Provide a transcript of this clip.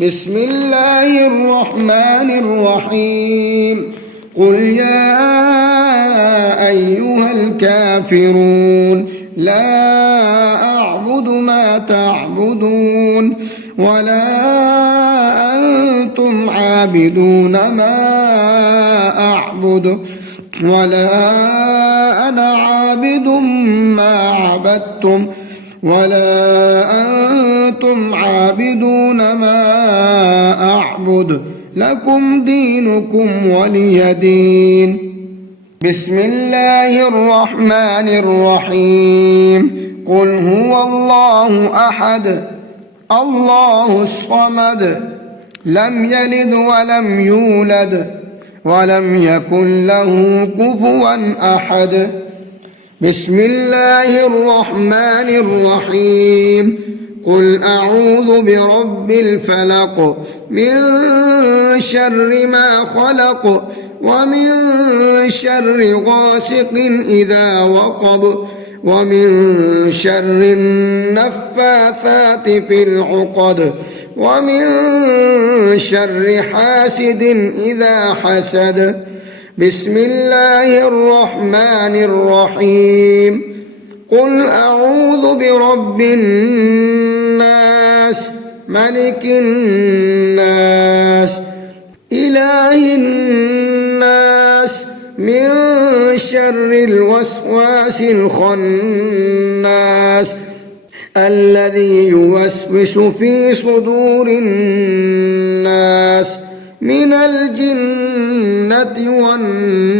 بسم الله الرحمن الرحيم. قل يا أيها الكافرون لا أعبد ما تعبدون ولا أنتم عابدون ما أعبد ولا أنا عابد ما عبدتم ولا أنتم عابدون ما أعبد لكم دينكم ولي دين. بسم الله الرحمن الرحيم. قل هو الله أحد الله الصمد لم يلد ولم يولد ولم يكن له كفوا أحد. بسم الله الرحمن الرحيم. قل أعوذ برب الفلق من شر ما خلق ومن شر غاسق إذا وقب ومن شر النفاثات في العقد ومن شر حاسد إذا حسد. بسم الله الرحمن الرحيم. قل أعوذ برب الناس ملك الناس إله الناس من شر الوسواس الخناس الذي يوسوس في صدور الناس من الجنة والناس.